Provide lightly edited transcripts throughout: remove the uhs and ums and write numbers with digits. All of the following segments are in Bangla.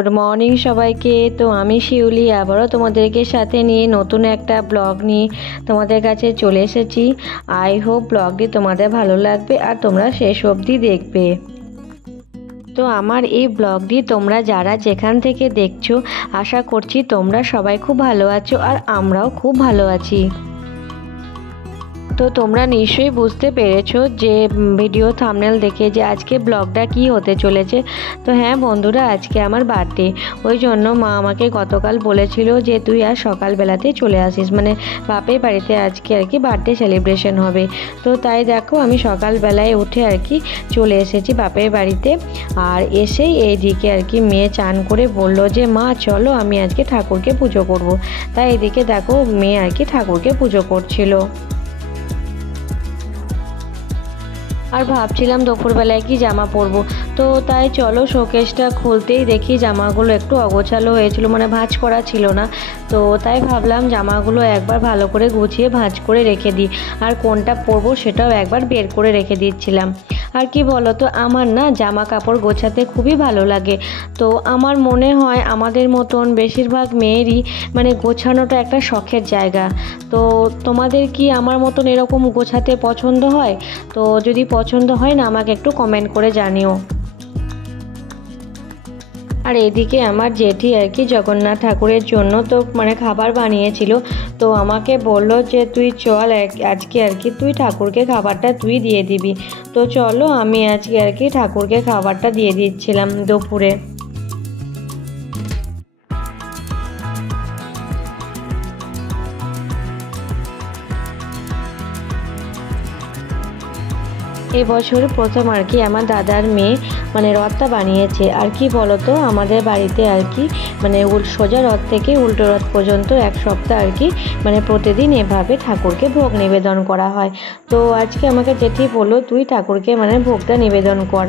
গুড মর্নিং সবাইকে। তো আমি শিউলি আবারও তোমাদেরকে সাথে নিয়ে নতুন একটা ব্লগ নিয়ে তোমাদের কাছে চলে এসেছি। আই হোপ ব্লগটি তোমাদের ভালো লাগবে আর তোমরা শেষ অবধি দেখবে। তো আমার এই ব্লগটি তোমরা যারা যেখান থেকে দেখছো আশা করছি তোমরা সবাই খুব ভালো আছো আর আমরাও খুব ভালো আছি। তো তোমরা নিশ্চয়ই বুঝতে পেরেছো যে ভিডিও থাম্বনেল দেখে যে আজকে ব্লগটা কি হতে চলেছে। তো হ্যাঁ বন্ধুরা, আজকে আমার বার্থডে, ওই জন্য মা আমাকে গতকাল বলেছিল যে তুই আর সকালবেলাতে চলে আসিস, মানে বাপের বাড়িতে আজকে আর কি বার্থডে সেলিব্রেশন হবে। তো তাই দেখো আমি সকালবেলায় উঠে আর কি চলে এসেছি বাপের বাড়িতে। আর এসেই এইদিকে আর কি মেয়ে চান করে বলল যে মা চলো আমি আজকে ঠাকুরকে পুজো করব। তাই এদিকে দেখো মেয়ে আর কি ঠাকুরকে পুজো করছিল। আর ভাবছিলাম দুপুরবেলায় কি জামা পরবো, তো তাই চলো শোকেসটা খুলতেই দেখি জামাগুলো একটু অগোছালো হয়েছিল, মানে ভাঁজ করা ছিল না। তো তাই ভাবলাম জামাগুলো একবার ভালো করে গুছিয়ে ভাঁজ করে রেখে দিই, আর কোনটা পরবো সেটাও একবার বের করে রেখে দিচ্ছিলাম। আর কি বলো তো, আমার না জামা কাপড় গোছাতে খুবই ভালো লাগে। তো আমার মনে হয় আমাদের মতন বেশিরভাগ মেয়েরই মানে গোছানোটা একটা শখের জায়গা। তো তোমাদের কি আমার মতন এরকম গোছাতে পছন্দ হয়? তো যদি পছন্দ হয় না আমাকে একটু কমেন্ট করে জানিও। আর এদিকে আমার জেঠি আর কি জগন্নাথ ঠাকুরের জন্য তো মানে খাবার বানিয়েছিল। তো আমাকে বলল যে তুই চল আজকে আর কি তুই ঠাকুরকে খাবারটা তুই দিয়ে দিবি। তো চলো আমি আজকে আর কি ঠাকুরকে খাবারটা দিয়ে দিচ্ছিলাম দুপুরে। এবছর প্রথম আর কি আমার দাদার মেয়ে মানে রথটা বানিয়েছে। আর কি বলতো, আমাদের বাড়িতে আর কি মানে সোজা রথ থেকে উল্টো রথ পর্যন্ত এক সপ্তাহ আর কি মানে প্রতিদিন এভাবে ঠাকুরকে ভোগ নিবেদন করা হয়। তো আজকে আমাকে জেঠি বললো তুই ঠাকুরকে মানে ভোগটা নিবেদন কর।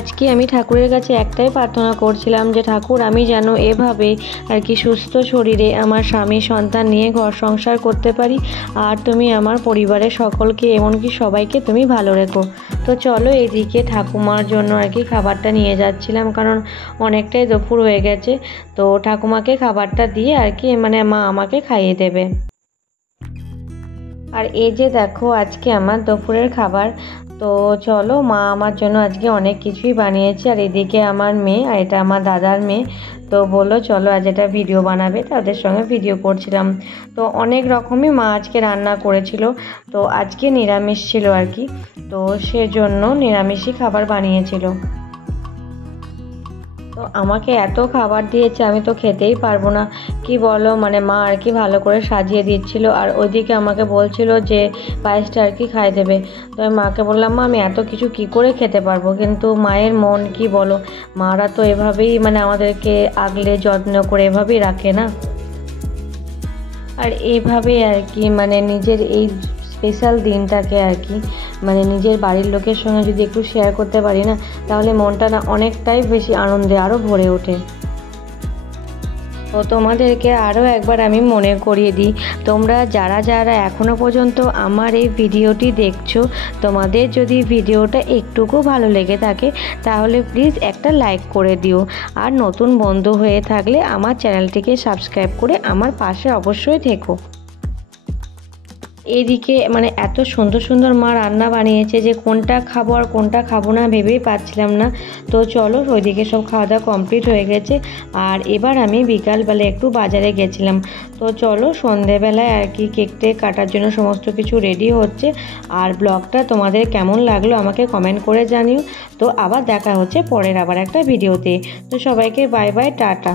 আজকে আমি ঠাকুরের কাছে একটাই প্রার্থনা করছিলাম যে ঠাকুর আমি যেন এভাবে আর কি সুস্থ শরীরে আমার স্বামী সন্তান নিয়ে ঘর সংসার করতে পারি, আর তুমি আমার পরিবারের সকলকে এমনকি সবাইকে তুমি ভালো রেখো। তো চলো এদিকে ঠাকুমার জন্য আর কি খাবারটা নিয়ে যাচ্ছিলাম, কারণ অনেকটাই দুপুর হয়ে গেছে। তো ঠাকুমাকে খাবারটা দিয়ে আর কি মানে মা আমাকে খাইয়ে দেবে। আর এই যে দেখো আজকে আমার দুপুরের খাবার। তো চলো মা আমার জন্য আজকে অনেক কিছুই বানিয়েছে। আর এদিকে আমার মেয়ে, আর এটা আমার দাদার মেয়ে, তো বললো চলো আজ এটা ভিডিও বানাবে, তাদের সঙ্গে ভিডিও করছিলাম। তো অনেক রকমই মা আজকে রান্না করেছিল। তো আজকে নিরামিষ ছিল আর কি, তো সেজন্য নিরামিষই খাবার বানিয়েছিল। তো আমাকে এত খাবার দিয়েছে আমি তো খেতেই পারবো না, কি বলো, মানে মা আর কি ভালো করে সাজিয়ে দিচ্ছিল। আর ওইদিকে আমাকে বলছিল যে পায়েসটা আর কি খাই দেবে। তো আমি মাকে বললাম মা আমি এত কিছু কি করে খেতে পারবো, কিন্তু মায়ের মন কি বলো, মারা তো এভাবেই মানে আমাদেরকে আগলে যত্ন করে এভাবেই রাখে না। আর এইভাবে আর কি মানে নিজের এই স্পেশাল দিনটাকে আর কি মানে নিজের বাড়ির লোকের সঙ্গে যদি একটু শেয়ার করতে পারি না, তাহলে মনটা না অনেকটাই বেশি আনন্দে আরও ভরে ওঠে। তো তোমাদেরকে আরও একবার আমি মনে করিয়ে দিই, তোমরা যারা যারা এখনও পর্যন্ত আমার এই ভিডিওটি দেখছো, তোমাদের যদি ভিডিওটা একটুকু ভালো লেগে থাকে তাহলে প্লিজ একটা লাইক করে দিও। আর নতুন বন্ধু হয়ে থাকলে আমার চ্যানেলটিকে সাবস্ক্রাইব করে আমার পাশে অবশ্যই থেকো। এইদিকে মানে এত সুন্দর সুন্দর মা রান্না বানিয়েছে যে কোনটা খাবো আর কোনটা খাবো না ভেবেই পাচ্ছিলাম না। তো চলো ওইদিকে সব খাওয়া দাওয়া কমপ্লিট হয়ে গেছে। আর এবার আমি বিকালবেলা একটু বাজারে গেছিলাম। তো চলো সন্ধেবেলায় আর কি কেকটা কাটার জন্য সমস্ত কিছু রেডি হচ্ছে। আর ব্লগটা তোমাদের কেমন লাগলো আমাকে কমেন্ট করে জানিও। তো আবার দেখা হচ্ছে পরের আবার একটা ভিডিওতে। তো সবাইকে বাই বাই, টাটা।